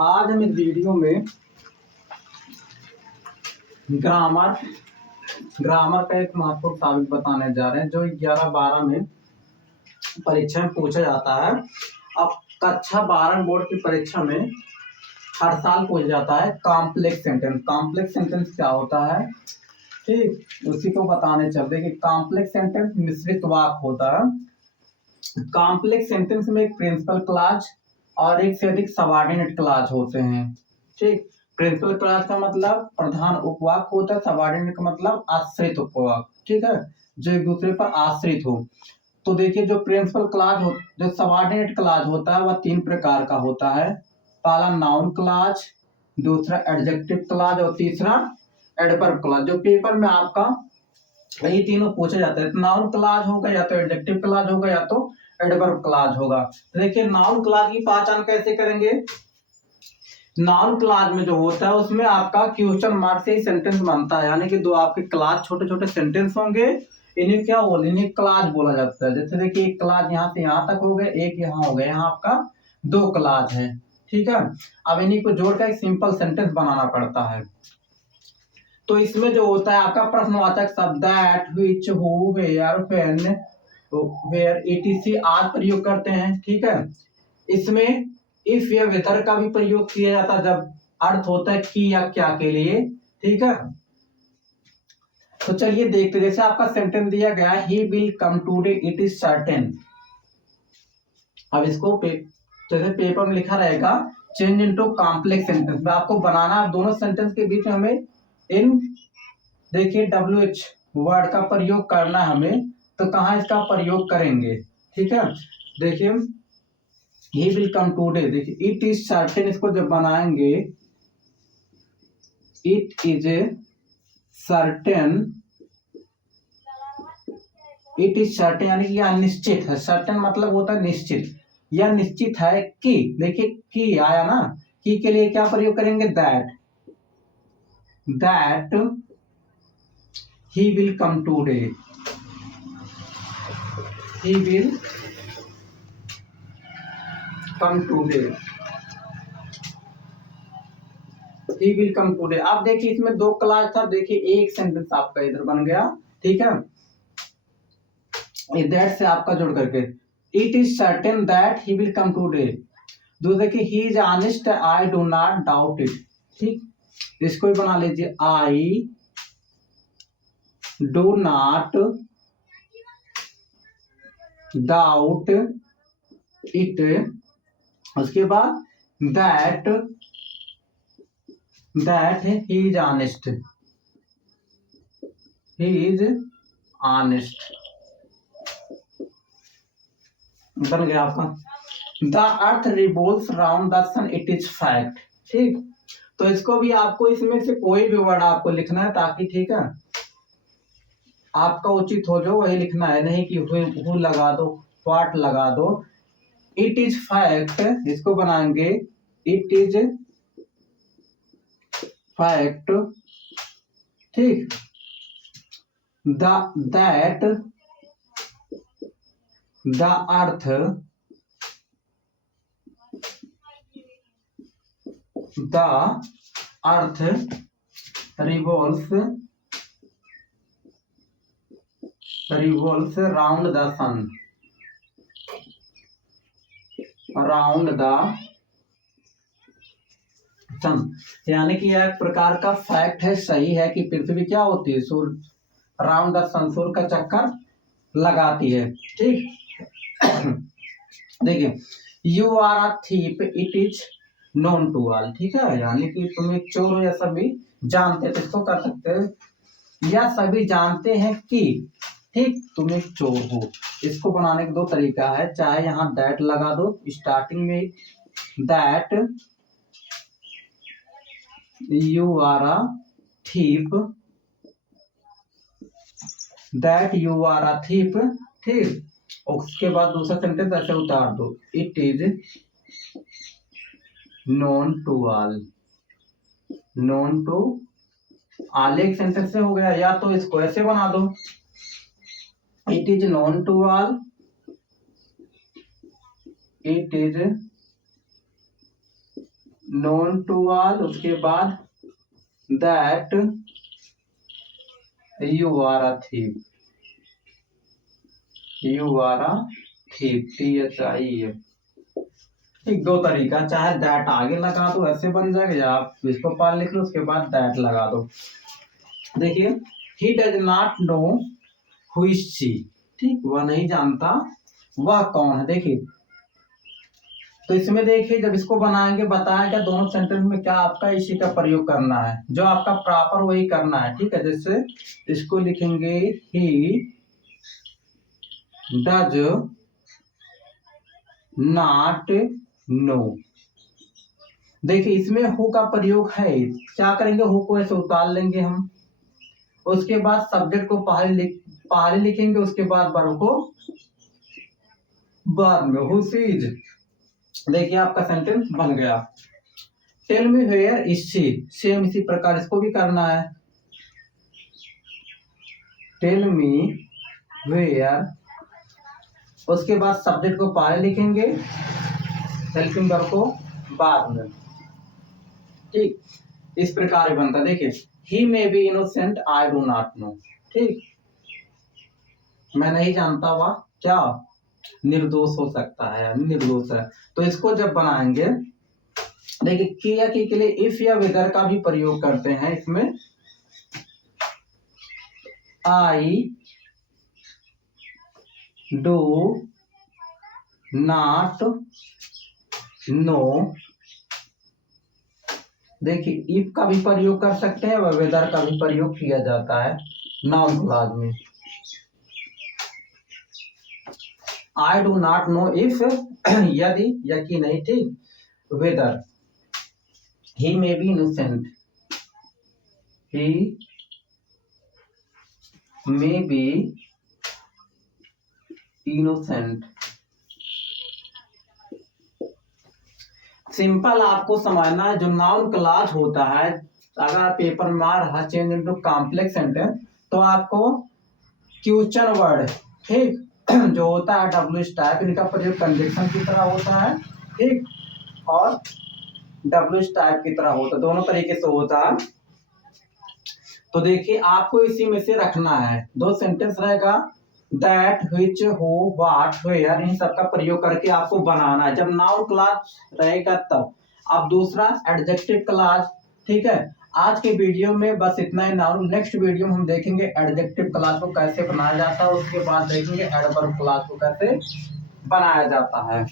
आज हम इस वीडियो में ग्रामर ग्रामर का एक महत्वपूर्ण टॉपिक बताने जा रहे हैं जो 11-12 में परीक्षा में पूछा जाता है। अब कक्षा 12 बोर्ड की परीक्षा में हर साल पूछा जाता है कॉम्प्लेक्स सेंटेंस। कॉम्प्लेक्स सेंटेंस क्या होता है, ठीक, उसी को बताने चलते कि कॉम्प्लेक्स सेंटेंस मिश्रित वाक्य होता है। कॉम्प्लेक्स सेंटेंस में एक प्रिंसिपल क्लॉज और एक से अधिक सबऑर्डिनेट क्लॉज होते हैं। ठीक, प्रिंसिपल क्लॉज का मतलब प्रधान उपवाक्य होता है, सबऑर्डिनेट का मतलब आश्रित उपवाक्य, ठीक है, जो एक दूसरे पर आश्रित हो। तो देखिए जो प्रिंसिपल क्लॉज हो, जो सबऑर्डिनेट क्लॉज होता है वह 3 प्रकार का होता है। पहला नाउन क्लॉज, दूसरा एडजेक्टिव क्लॉज और तीसरा एडवर्ब क्लॉज। जो पेपर में आपका ये तीनों पूछे जाते हैं, नाउन क्लॉज होगा या तो एडजेक्टिव क्लॉज होगा या तो एडवर्ब क्लॉज होगा। तो देखिए नाउन क्लॉज की पहचान कैसे करेंगे। नाउन क्लॉज में जो होता है उसमें आपका क्वेश्चन मार्क से ही सेंटेंस बनता है, यानी कि दो आपके क्लॉज छोटे छोटे सेंटेंस होंगे, इन्हें क्या बोले, इन्हें क्लॉज बोला जाता है। जैसे देखिए एक क्लॉज यहाँ से यहाँ तक हो गए, एक यहाँ हो गया, यहाँ आपका 2 क्लॉज है, ठीक है। अब इन्हीं को जोड़कर एक सिंपल सेंटेंस बनाना पड़ता है। तो इसमें जो होता है आपका प्रश्नवाचक शब्द that, which, who, where, when, where, etc आदि प्रयोग करते हैं, ठीक है। इसमें इफ या वेदर का भी प्रयोग किया जाता है जब अर्थ होता है कि या क्या के लिए, ठीक है। तो चलिए देखते, जैसे आपका सेंटेंस दिया गया है ही will come today, it is certain. अब इसको जैसे पेपर में लिखा रहेगा चेंज इनटू कॉम्प्लेक्स सेंटेंस में आपको बनाना, दोनों सेंटेंस के बीच में हमें इन देखिए WH वर्ड का प्रयोग करना है हमें। तो कहाँ इसका प्रयोग करेंगे, ठीक है। देखिए ही विल कम टुडे, देखिए इट इज सर्टेन, इसको जब बनाएंगे it is a certain, it is certain यानी कि यह निश्चित है। सर्टेन मतलब होता है निश्चित, यह निश्चित है कि, देखिए कि आया ना, कि के लिए क्या प्रयोग करेंगे, that, that he will come today, he will come today, he will come today। अब देखिए इसमें 2 क्लास था, देखिए एक सेंटेंस आपका इधर बन गया, ठीक है, दैट से आपका जोड़ करके it is certain that he will come today. दूसरा देखिए he is honest, I do not doubt it, ठीक, इसको भी बना लीजिए I do not doubt it. उसके बाद that, that he is honest, he is honest, बन गया आपका। The earth revolves round the sun, it is fact, ठीक। तो इसको भी आपको इसमें से कोई भी वर्ड आपको लिखना है ताकि, ठीक है, आपका उचित हो जो वही लिखना है, नहीं कि हु लगा दो, व्हाट लगा दो। इट इज फैक्ट, इसको बनाएंगे इट इज फैक्ट, ठीक। That the earth, the earth revolves round the sun, around the sun, यानी कि यह एक प्रकार का फैक्ट है, सही है कि पृथ्वी क्या होती है, सूर्य राउंड द सन, सूर्य का चक्कर लगाती है, ठीक। देखिए you are a thief, it is known to all, ठीक है, यानी कि तुम एक चोर हो या सभी जानते हैं, तो इसको कर सकते हैं या सभी जानते हैं कि, ठीक, तुम एक चोर हो। इसको बनाने का 2 तरीका है, चाहे यहाँ दैट लगा दो स्टार्टिंग में, that you are a thief, that you are a thief, ठीक। उसके बाद दूसरा सेंटेंस ऐसे उतार दो, it is known to all, known to all एक सेंटेंस से हो गया। या तो इसको ऐसे बना दो, इट इज नोन टू ऑल, इट इज known to all, उसके बाद that you are a thief, you are a thief, THIEF। ठीक, दो तरीका, चाहे दैट आगे लगा दो ऐसे बन जाएगा, या आप इसको पार लिख लो उसके बाद दैट लगा दो। देखिए, he does not know who is she, ठीक, वह नहीं जानता वह कौन है। देखिए, तो इसमें देखिए जब इसको बनाएंगे बताएगा दोनों सेंटेंस में क्या आपका इसी का प्रयोग करना है, जो आपका प्रॉपर वही करना है, ठीक है। जैसे इसको लिखेंगे ही डज नॉट नो। देखिए इसमें हु का प्रयोग है, क्या करेंगे, हु को ऐसे उतार लेंगे हम, उसके बाद सब्जेक्ट को पहले लिखेंगे, उसके बाद वर्ब को बाद में, हु सीज। देखिए आपका सेंटेंस बन गया। Tell me where is she, same इसी प्रकार इसको भी करना है। टेल मी वेयर, उसके बाद सब्जेक्ट को पहले लिखेंगे, हेल्पिंग वर्ब को बाद में, ठीक, इस प्रकार बनता। देखिए, he may be innocent I do not know, ठीक, मैं नहीं जानता वह क्या निर्दोष हो सकता है, यानी निर्दोष है। तो इसको जब बनाएंगे, देखिए किया के लिए इफ या वेदर का भी प्रयोग करते हैं इसमें। आई डू नॉट नो, देखिए इफ का भी प्रयोग कर सकते हैं और वेदर का भी प्रयोग किया जाता है नाउन क्लॉज में। I do not know if यदि, यकी नहीं, ठीक, whether, he may be innocent, he may be innocent. Simple आपको समझना है, जो नाउन क्लॉज होता है, अगर पेपर में आ रहा चेंज इनटू कॉम्प्लेक्स सेंटेंस, तो आपको क्वेश्चन वर्ड, ठीक, जो होता है डब्ल्यू टाइप, इनका प्रयोग कंजक्शन की तरह होता है, ठीक, और डब्ल्यू टाइप की तरह होता है, दोनों तरीके से होता है। तो देखिए आपको इसी में से रखना है, दो सेंटेंस रहेगा, that, which, who, what, where, इन सब का प्रयोग करके आपको बनाना है। जब नाउन क्लॉज रहेगा तब। अब दूसरा एडजेक्टिव क्लॉज, ठीक है। आज के वीडियो में बस इतना ही नाउन, नेक्स्ट वीडियो में हम देखेंगे एडजेक्टिव क्लॉज को कैसे बनाया जाता है, उसके बाद देखेंगे एडवर्ब क्लॉज को कैसे बनाया जाता है।